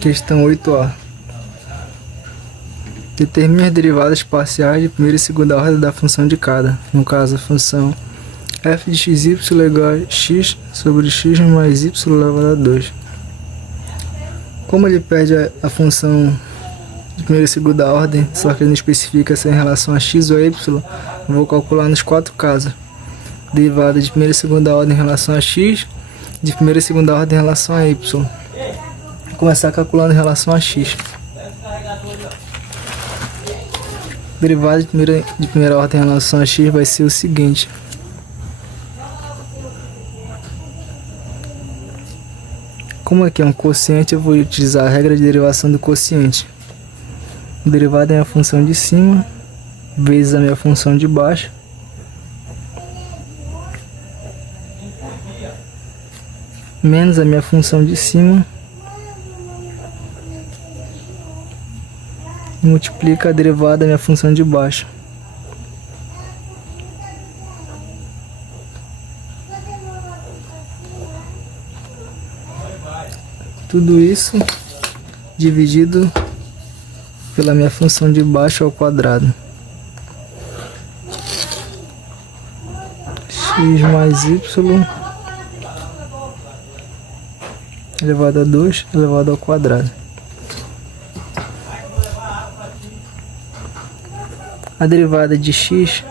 Questão 8A. Determine as derivadas parciais de primeira e segunda ordem da função de cada. No caso, a função f de xy é igual a x sobre x mais y elevado a 2. Como ele pede a função de primeira e segunda ordem, só que ele não especifica se é em relação a x ou a y, eu vou calcular nos 4 casos. Derivada de primeira e segunda ordem em relação a x, de primeira e segunda ordem em relação a y. Vou começar calculando em relação a x. Derivada de primeira ordem em relação a x vai ser o seguinte. Como aqui é um quociente, eu vou utilizar a regra de derivação do quociente. Derivada é a função de cima vezes a minha função de baixo menos a minha função de cima multiplica a derivada da minha função de baixo. Tudo isso dividido pela minha função de baixo ao quadrado. X mais y elevado a 2 elevado ao quadrado. A derivada de x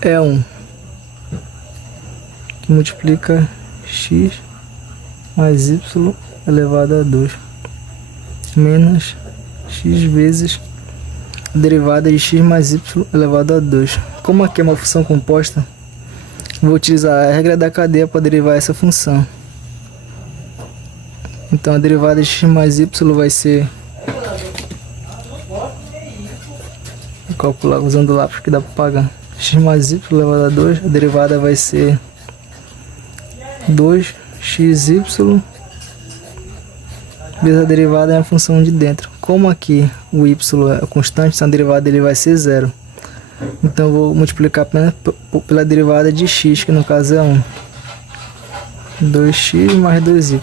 é 1, que multiplica x mais y elevado a 2 menos x vezes a derivada de x mais y elevado a 2. Como aqui é uma função composta, vou utilizar a regra da cadeia para derivar essa função. Então a derivada de x mais y vai ser, vou calcular usando o lápis que dá para pagar, x mais y elevado a 2, a derivada vai ser 2xy vezes a derivada é a função de dentro. Como aqui o y é constante, então a derivada ele vai ser 0. Então eu vou multiplicar apenas pela derivada de x, que no caso é 1. 2x mais 2y.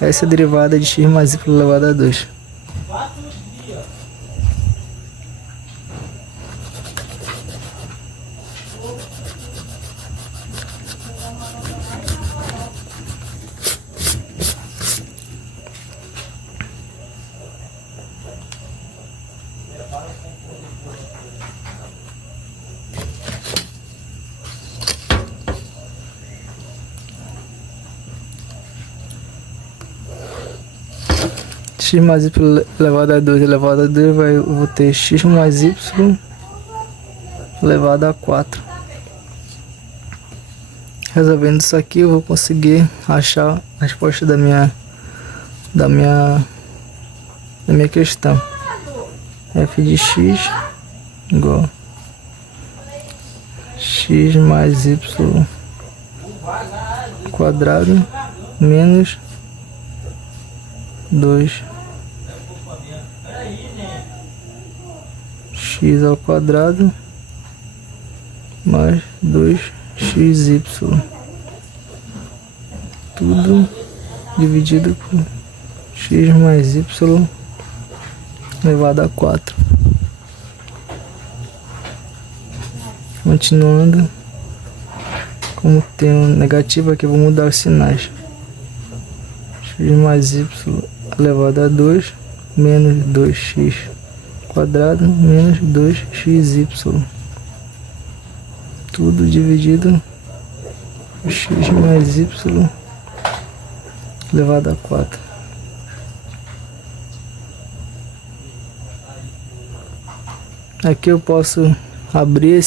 Essa é a derivada de x mais y elevado a 2. X mais y elevado a 2 elevado a 2 eu vou ter x mais y elevado a 4. Resolvendo isso aqui eu vou conseguir achar a resposta da minha questão. F de x igual x mais y quadrado menos 2 x ao quadrado mais 2xy, tudo dividido por x mais y elevado a 4. Continuando, como tem um negativo aqui, eu vou mudar os sinais. X mais y elevado a 2 menos 2x quadrado menos 2xy, tudo dividido por x mais y elevado a 4. Aqui eu posso abrir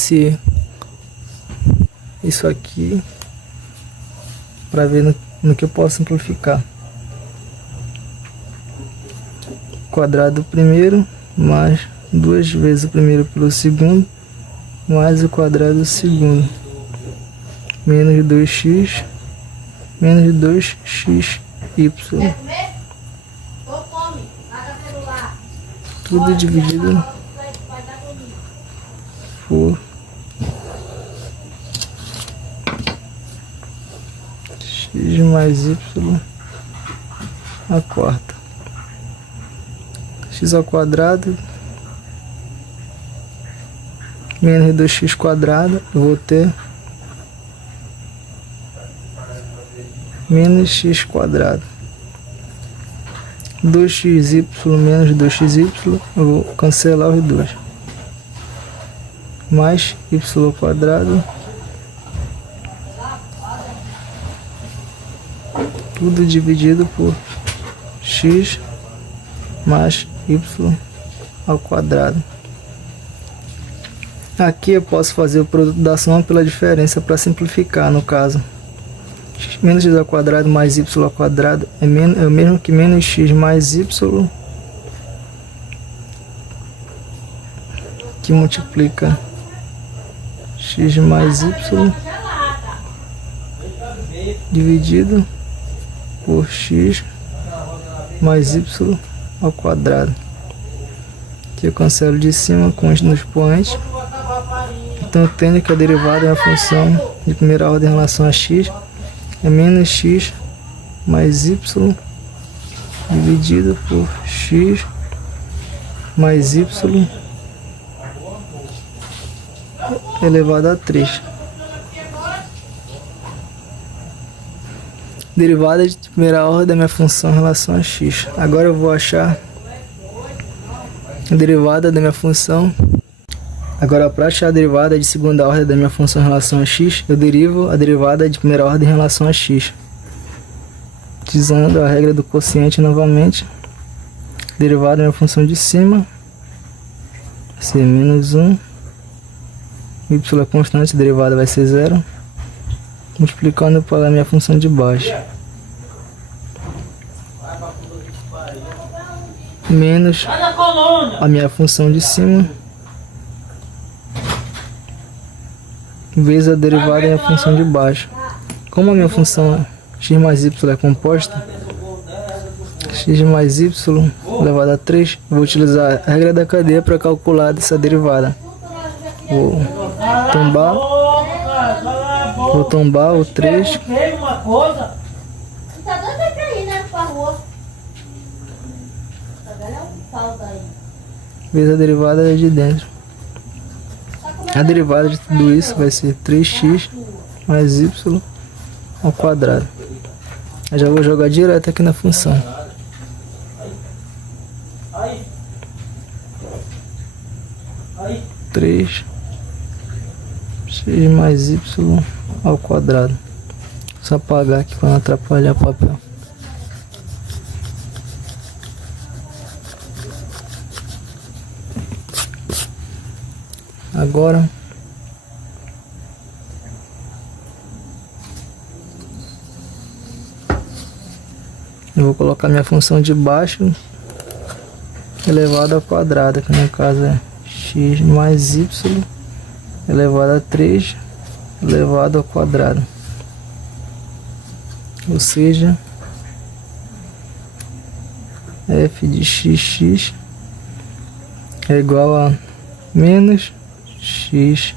isso aqui para ver no que eu posso simplificar. Quadrado do primeiro mais 2 vezes o primeiro pelo segundo mais o quadrado do segundo menos 2x menos 2xy, tudo dividido por x mais y a quarta. X ao quadrado menos 2x quadrado, eu vou ter menos x quadrado. 2xy menos 2xy, eu vou cancelar os dois. Mais y ao quadrado, tudo dividido por x mais y ao quadrado. Aqui eu posso fazer o produto da soma pela diferença para simplificar, no caso. Menos x ao quadrado mais y ao quadrado é o mesmo que menos x mais y, que multiplica x mais y dividido por x mais y ao quadrado. Aqui eu cancelo de cima com os expoentes. Então eu tenho que a derivada é uma função de primeira ordem em relação a x é menos x mais y dividido por x mais y elevado a 3. Derivada de primeira ordem da minha função em relação a x. Agora eu vou achar a derivada da minha função. Agora, para achar a derivada de segunda ordem da minha função em relação a x, eu derivo a derivada de primeira ordem em relação a x. Utilizando a regra do quociente novamente. Derivada da minha função de cima vai ser menos 1. Y é constante, a derivada vai ser 0. Multiplicando pela minha função de baixo. Menos a minha função de cima vezes a derivada da minha função de baixo. Como a minha função x mais y é composta, x mais y elevado a 3, vou utilizar a regra da cadeia para calcular essa derivada. Vou tombar o 3 vezes a derivada de dentro. A derivada de tudo isso vai ser 3x mais y ao quadrado. Eu já vou jogar direto aqui na função. Três x mais y ao quadrado. Só apagar aqui para não atrapalhar o papel. Agora eu vou colocar minha função de baixo elevado ao quadrado, que no caso é x mais y elevado a 3 elevado ao quadrado. Ou seja, f de xx é igual a menos x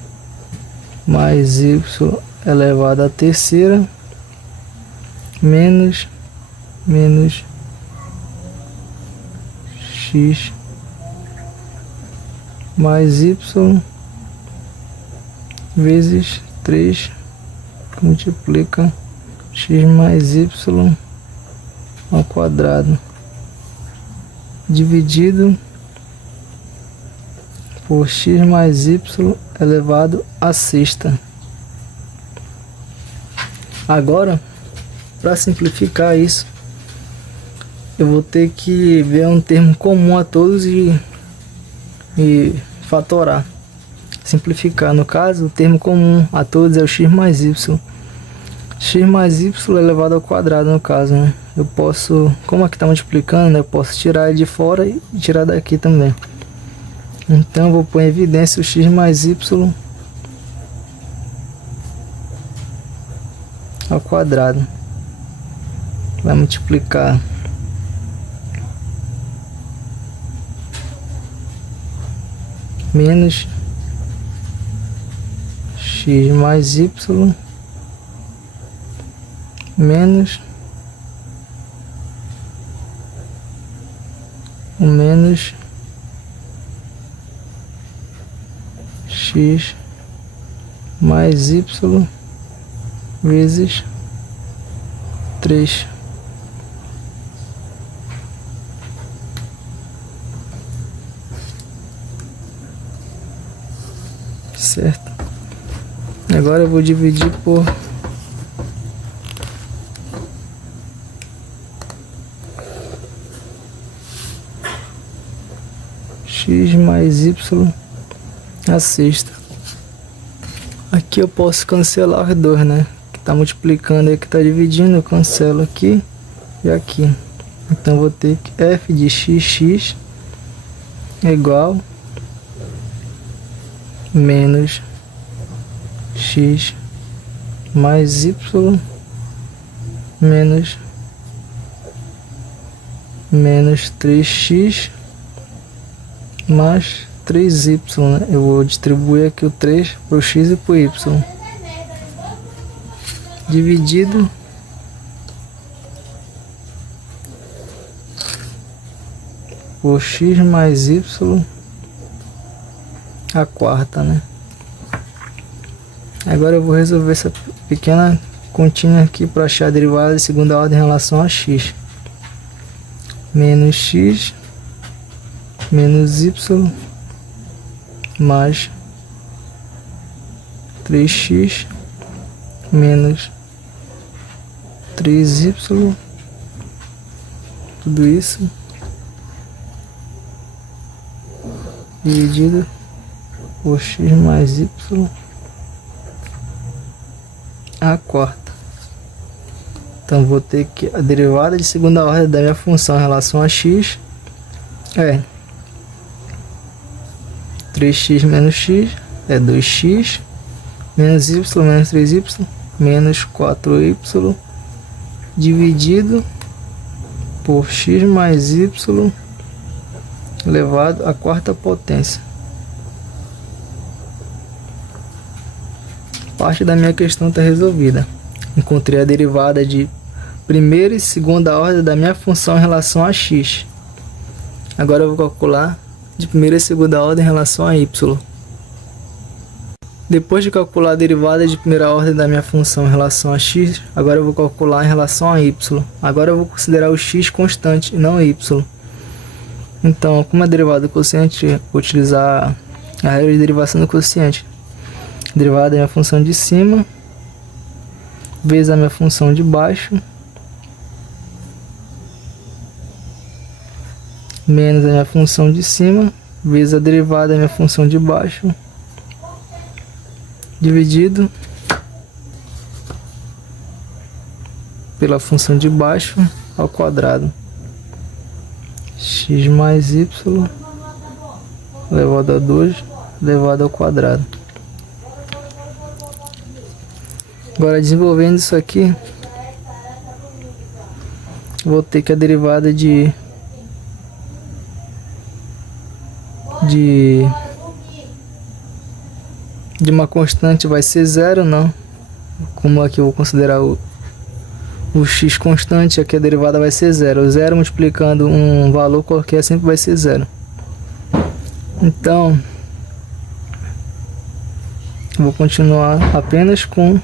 mais y elevado à terceira menos x mais y vezes 3 que multiplica x mais y ao quadrado dividido por x mais y elevado à sexta. Agora, para simplificar isso, eu vou ter que ver um termo comum a todos e fatorar. Simplificar, no caso, o termo comum a todos é o x mais y. X mais y elevado ao quadrado, no caso, né? Eu posso, como aqui está multiplicando, eu posso tirar ele de fora e tirar daqui também. Então eu vou pôr em evidência o x mais y ao quadrado. Vai multiplicar menos x mais y menos o menos x mais y vezes 3. Certo? Agora eu vou dividir por x mais y a sexta. Aqui eu posso cancelar os dois, né? Que tá multiplicando e que tá dividindo, eu cancelo aqui e aqui. Então vou ter que f de x é igual menos x mais y menos 3x mais 3y, né? Eu vou distribuir aqui o 3 para o x e para o y. Dividido por x mais y a quarta, né? Agora eu vou resolver essa pequena continha aqui para achar a derivada de segunda ordem em relação a x. Menos x menos y mais 3x menos 3y, tudo isso dividido por x mais y a quarta. Então vou ter que a derivada de segunda ordem da minha função em relação a x é 3x menos x é 2x menos y menos 3y menos 4y dividido por x mais y elevado à quarta potência. Parte da minha questão está resolvida. Encontrei a derivada de primeira e segunda ordem da minha função em relação a x. Agora eu vou calcular de primeira e segunda ordem em relação a y. Depois de calcular a derivada de primeira ordem da minha função em relação a x, agora eu vou calcular em relação a y. Agora eu vou considerar o x constante e não o y. Então, como é derivada do quociente, vou utilizar a regra de derivação do quociente. Derivada da minha função de cima vezes a minha função de baixo menos a minha função de cima vezes a derivada da minha função de baixo dividido pela função de baixo ao quadrado. X mais y elevado a 2 elevado ao quadrado. Agora, desenvolvendo isso aqui, vou ter que a derivada de uma constante vai ser zero, não. Como aqui eu vou considerar o x constante, aqui a derivada vai ser zero. O zero multiplicando um valor qualquer sempre vai ser zero. Então, vou continuar apenas com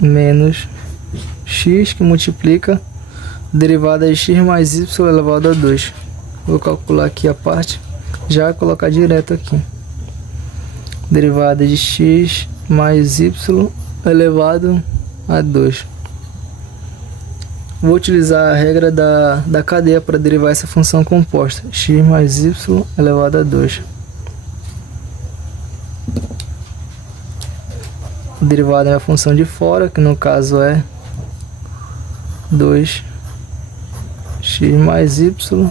menos x que multiplica a derivada de x mais y elevado a 2. Vou calcular aqui a parte, já colocar direto aqui. Derivada de x mais y elevado a 2. Vou utilizar a regra da cadeia para derivar essa função composta. X mais y elevado a 2. Derivada é a função de fora, que no caso é 2x mais y,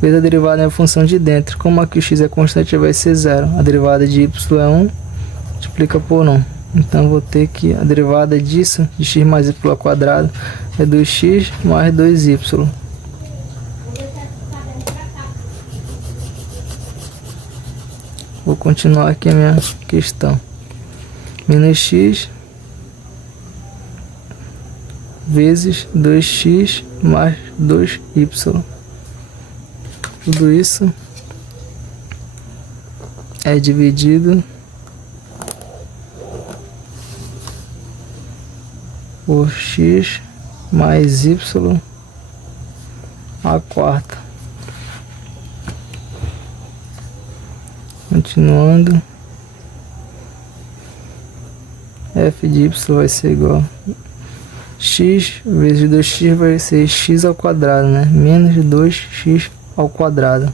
vezes a derivada é a função de dentro. Como aqui o x é constante, vai ser zero. A derivada de y é 1, multiplica por 1. Então vou ter que a derivada disso, de x mais y ao quadrado, é 2x mais 2y. Vou continuar aqui a minha questão. Menos x vezes 2x mais 2y. Tudo isso é dividido por x mais y à quarta. Continuando, f de y vai ser igual a x vezes 2x vai ser x ao quadrado, né? Menos 2x ao quadrado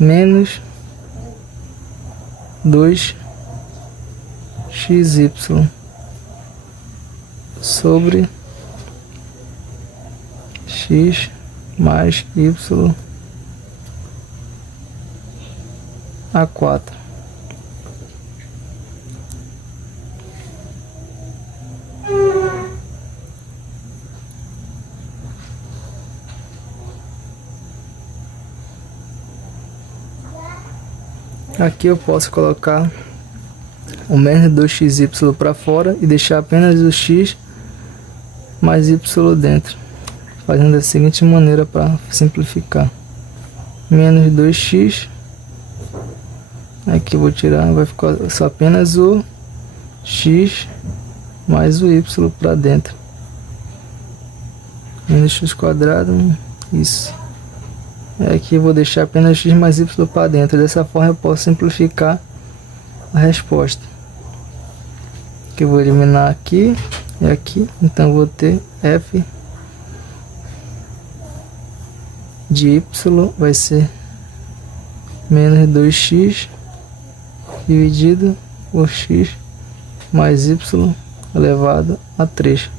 menos 2xy sobre x mais y a 4. Aqui eu posso colocar o menos 2xy para fora e deixar apenas o x mais y dentro, fazendo da seguinte maneira para simplificar: menos 2x, aqui eu vou tirar, vai ficar só apenas o x mais o y para dentro, menos x quadrado, isso. Aqui eu vou deixar apenas x mais y para dentro. Dessa forma eu posso simplificar a resposta. Que eu vou eliminar aqui e aqui. Então eu vou ter f de y vai ser menos 2x dividido por x mais y elevado a 3.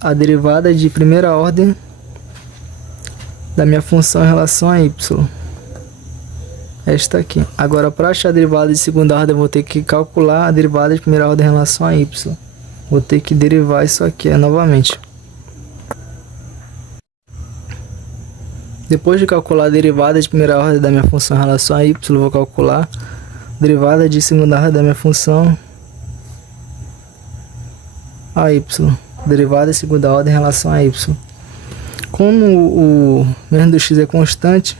A derivada de primeira ordem da minha função em relação a y, esta aqui. Agora, para achar a derivada de segunda ordem, eu vou ter que calcular a derivada de primeira ordem em relação a y. Vou ter que derivar isso aqui novamente. Depois de calcular a derivada de primeira ordem da minha função em relação a y, eu vou calcular a derivada de segunda ordem da minha função a y. Derivada de segunda ordem em relação a y. Como o menos do x é constante,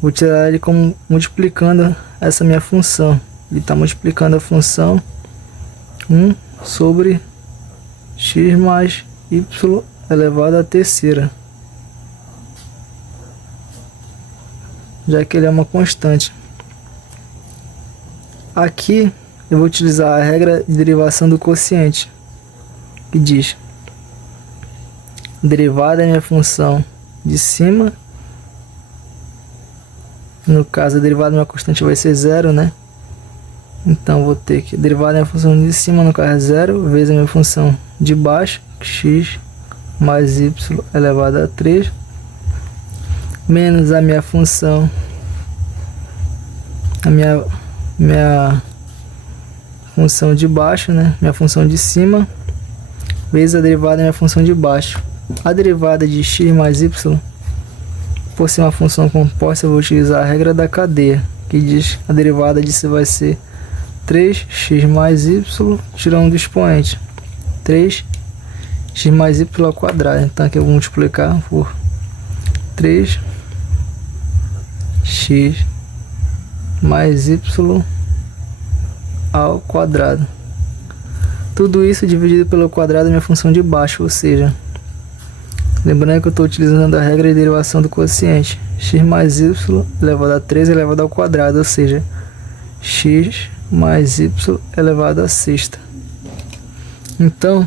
vou tirar ele como multiplicando essa minha função. Ele está multiplicando a função 1 sobre x mais y elevado à terceira, já que ele é uma constante. Aqui eu vou utilizar a regra de derivação do quociente, que diz: derivada da minha função de cima, no caso a derivada da minha constante vai ser 0, né? Então vou ter que derivada da minha função de cima, no caso é 0, vezes a minha função de baixo, x mais y elevado a 3, menos a minha função, minha função de baixo, né? Minha função de cima, vezes a derivada da minha função de baixo. A derivada de x mais y, por ser uma função composta, eu vou utilizar a regra da cadeia, que diz que a derivada disso vai ser 3x mais y, tirando do expoente, 3x mais y ao quadrado. Então aqui eu vou multiplicar por 3x mais y ao quadrado. Tudo isso dividido pelo quadrado da minha função de baixo, ou seja, lembrando que eu estou utilizando a regra de derivação do quociente, x mais y elevado a 3 elevado ao quadrado, ou seja, x mais y elevado à sexta. Então,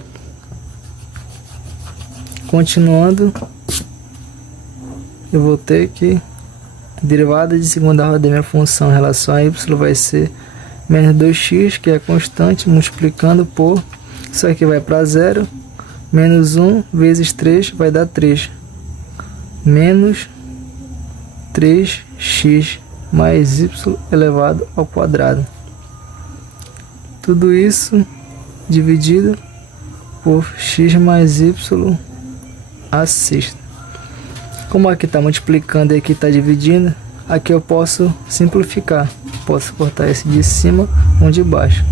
continuando, eu vou ter que a derivada de segunda ordem da minha função em relação a y vai ser menos 2x, que é constante, multiplicando por, isso aqui vai para 0, menos 1 vezes 3 vai dar 3, menos 3x mais y elevado ao quadrado. Tudo isso dividido por x mais y à sexta. Como aqui está multiplicando e aqui está dividindo, aqui eu posso simplificar. Posso cortar esse de cima com o de baixo.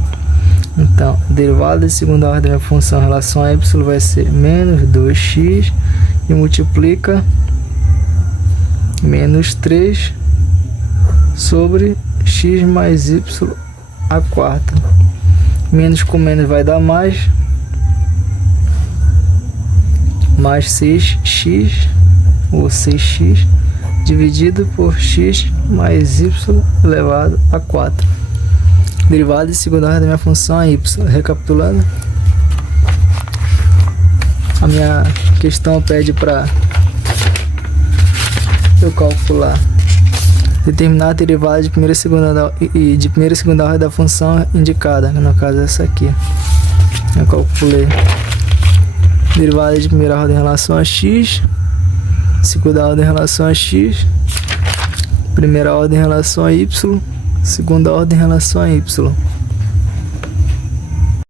Então, derivada de segunda ordem da função em relação a y vai ser menos 2x e multiplica menos 3 sobre x mais y a quarta. Menos com menos vai dar mais 6x ou 6x dividido por x mais y elevado a 4. Derivada de segunda ordem da minha função é y. Recapitulando, a minha questão pede para eu calcular, determinar a derivada de primeira e segunda ordem da função indicada, no caso essa aqui. Eu calculei derivada de primeira ordem em relação a x, segunda ordem em relação a x, primeira ordem em relação a y, segunda ordem em relação a y.